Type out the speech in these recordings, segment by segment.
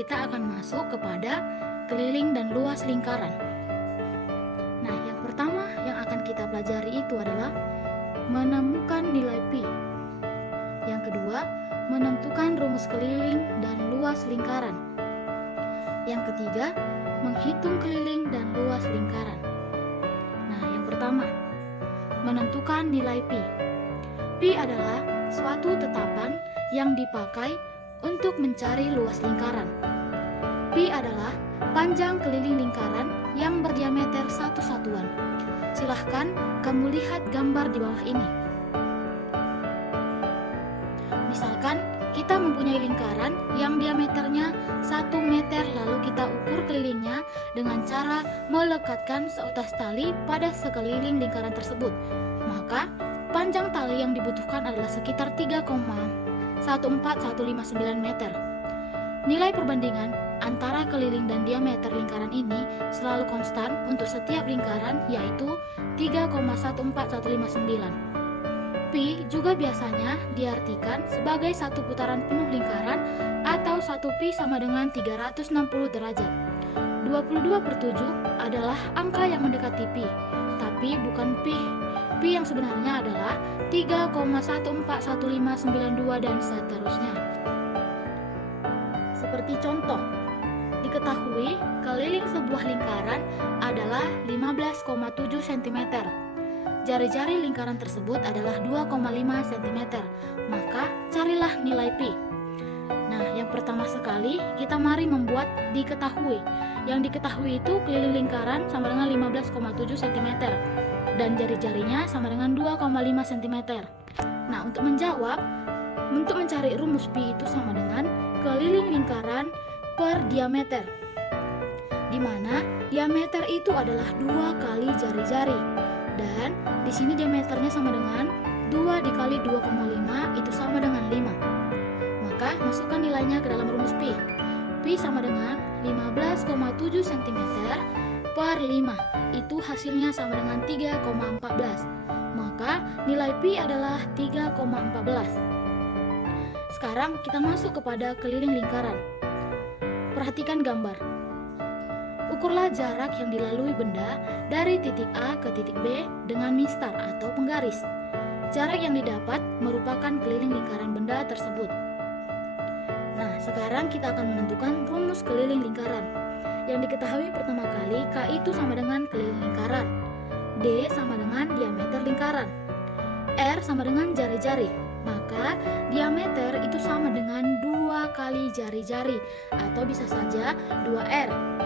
kita akan masuk kepada keliling dan luas lingkaran. Nah, yang pertama yang akan kita pelajari itu adalah menemukan nilai pi. Yang kedua, menentukan rumus keliling dan luas lingkaran. Yang ketiga, menghitung keliling dan luas lingkaran. Nah, yang pertama, menentukan nilai pi. Pi adalah suatu tetapan yang dipakai untuk mencari luas lingkaran. Pi adalah panjang keliling lingkaran yang berdiameter satu satuan. Silahkan kamu lihat gambar di bawah ini. Misalkan kita mempunyai lingkaran yang diameternya 1 meter, lalu kita ukur kelilingnya dengan cara melekatkan seutas tali pada sekeliling lingkaran tersebut. Maka panjang tali yang dibutuhkan adalah sekitar 3,14159 meter. Nilai perbandingan antara keliling dan diameter lingkaran ini selalu konstan untuk setiap lingkaran, yaitu 3,14159. Pi juga biasanya diartikan sebagai satu putaran penuh lingkaran atau 1 pi sama dengan 360 derajat. 22/7 adalah angka yang mendekati pi, tapi bukan pi. Pi yang sebenarnya adalah 3,1415992 dan seterusnya. Seperti contoh, diketahui keliling sebuah lingkaran adalah 15,7 cm. Jari-jari lingkaran tersebut adalah 2,5 cm. Maka carilah nilai pi. Nah, yang pertama sekali kita mari membuat diketahui. Yang diketahui itu keliling lingkaran sama dengan 15,7 cm dan jari-jarinya sama dengan 2,5 cm. Nah, untuk mencari rumus pi itu sama dengan keliling lingkaran per diameter, di mana diameter itu adalah 2 kali jari-jari. Dan di sini diameternya sama dengan 2 dikali 2,5 itu sama dengan 5. Maka masukkan nilainya ke dalam rumus pi. Pi sama dengan 15,7 cm per 5. Itu hasilnya sama dengan 3,14. Maka nilai pi adalah 3,14. Sekarang kita masuk kepada keliling lingkaran. Perhatikan gambar. Ukurlah jarak yang dilalui benda dari titik A ke titik B dengan mistar atau penggaris. Jarak yang didapat merupakan keliling lingkaran benda tersebut. Nah, sekarang kita akan menentukan rumus keliling lingkaran. Yang diketahui pertama kali, K itu sama dengan keliling lingkaran, D sama dengan diameter lingkaran, R sama dengan jari-jari. Maka diameter itu sama dengan 2 kali jari-jari atau bisa saja 2R.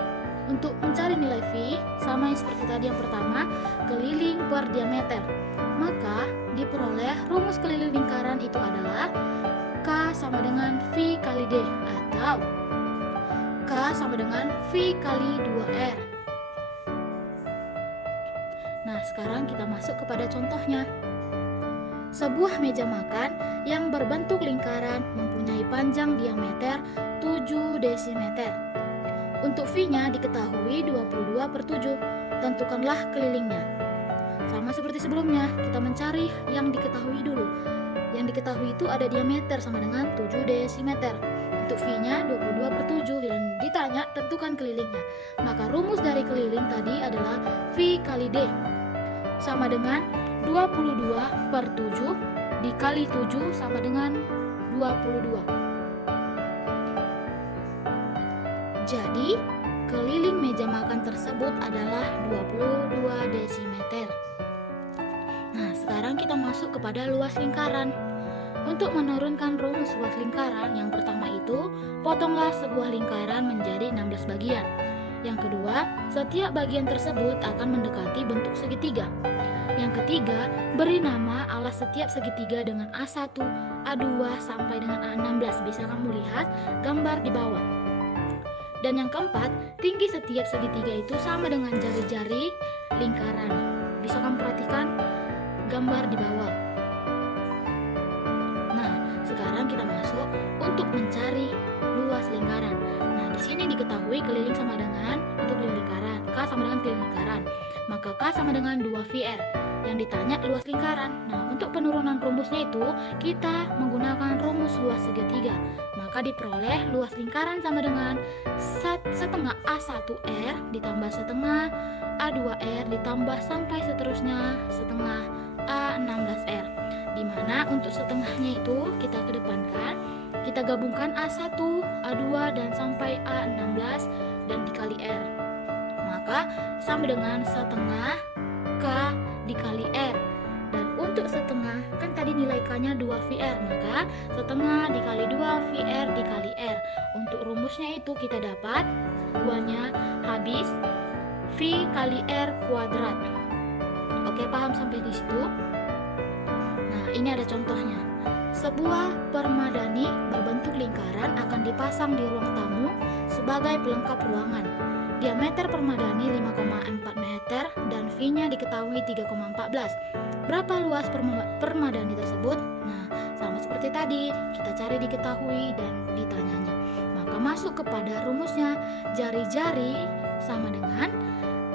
Untuk mencari nilai V, sama yang seperti tadi yang pertama, keliling per diameter. Maka diperoleh rumus keliling lingkaran itu adalah K sama dengan V kali D, atau K sama dengan V kali 2R. Nah, sekarang kita masuk kepada contohnya. Sebuah meja makan yang berbentuk lingkaran mempunyai panjang diameter 7 desimeter. Untuk V-nya diketahui 22/7. Tentukanlah kelilingnya. Sama seperti sebelumnya, kita mencari yang diketahui dulu. Yang diketahui itu ada diameter sama dengan 7 desimeter. Untuk V-nya 22/7 dan ditanya tentukan kelilingnya. Maka rumus dari keliling tadi adalah V kali D sama dengan 22/7 dikali 7 sama dengan 22. Jadi, keliling meja makan tersebut adalah 22 desimeter. Nah, sekarang kita masuk kepada luas lingkaran. Untuk menurunkan rumus luas lingkaran, yang pertama itu, potonglah sebuah lingkaran menjadi 16 bagian. Yang kedua, setiap bagian tersebut akan mendekati bentuk segitiga. Yang ketiga, beri nama alas setiap segitiga dengan A1, A2 sampai dengan A16. Bisa kamu lihat gambar di bawah. Dan yang keempat, tinggi setiap segitiga itu sama dengan jari-jari lingkaran. Bisa kamu perhatikan gambar di bawah. Nah, sekarang kita masuk untuk mencari luas lingkaran. Nah, di sini diketahui keliling sama dengan untuk keliling lingkaran, K sama dengan keliling lingkaran. Maka K sama dengan 2VR. yang ditanya luas lingkaran. Nah, untuk penurunan rumusnya itu kita menggunakan rumus luas segitiga. Maka diperoleh luas lingkaran sama dengan setengah A1R ditambah setengah A2R ditambah sampai seterusnya setengah A16R. Dimana untuk setengahnya itu kita kedepankan, kita gabungkan A1, A2 dan sampai A16 dan dikali R. Maka sama dengan setengah K dikali R. Dan untuk setengah, kan tadi nilai K-nya 2VR, maka setengah dikali 2VR dikali R. Untuk rumusnya itu kita dapat 2-nya habis V kali R kuadrat. Oke, paham sampai di situ? Nah, ini ada contohnya. Sebuah permadani berbentuk lingkaran akan dipasang di ruang tamu sebagai pelengkap ruangan. Diameter permadani 5,4 meter dan V-nya diketahui 3,14. Berapa luas permadani tersebut? Nah, sama seperti tadi, kita cari diketahui dan ditanyanya. Maka masuk kepada rumusnya, jari-jari sama dengan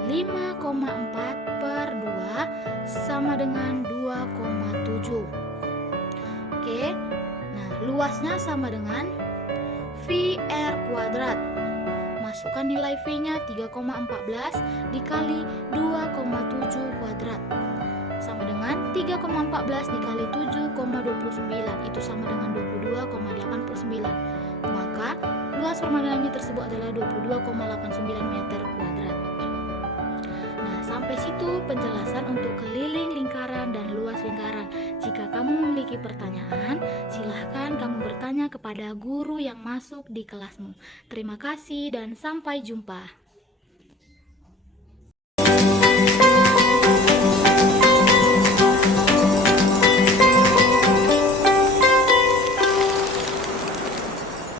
5,4 per 2 sama dengan 2,7. Oke, nah luasnya sama dengan VR kuadrat. Masukkan nilai V-nya 3,14 dikali 2,7 kuadrat sama dengan 3,14 dikali 7,29, itu sama dengan 22,89. Maka luas permadani tersebut adalah 22,89 meter kuadrat. Nah, sampai situ penjelasan untuk keliling lingkaran dan luas lingkaran. Jika kamu memiliki pertanyaan, silahkan kamu bertanya kepada guru yang masuk di kelasmu. Terima kasih dan sampai jumpa.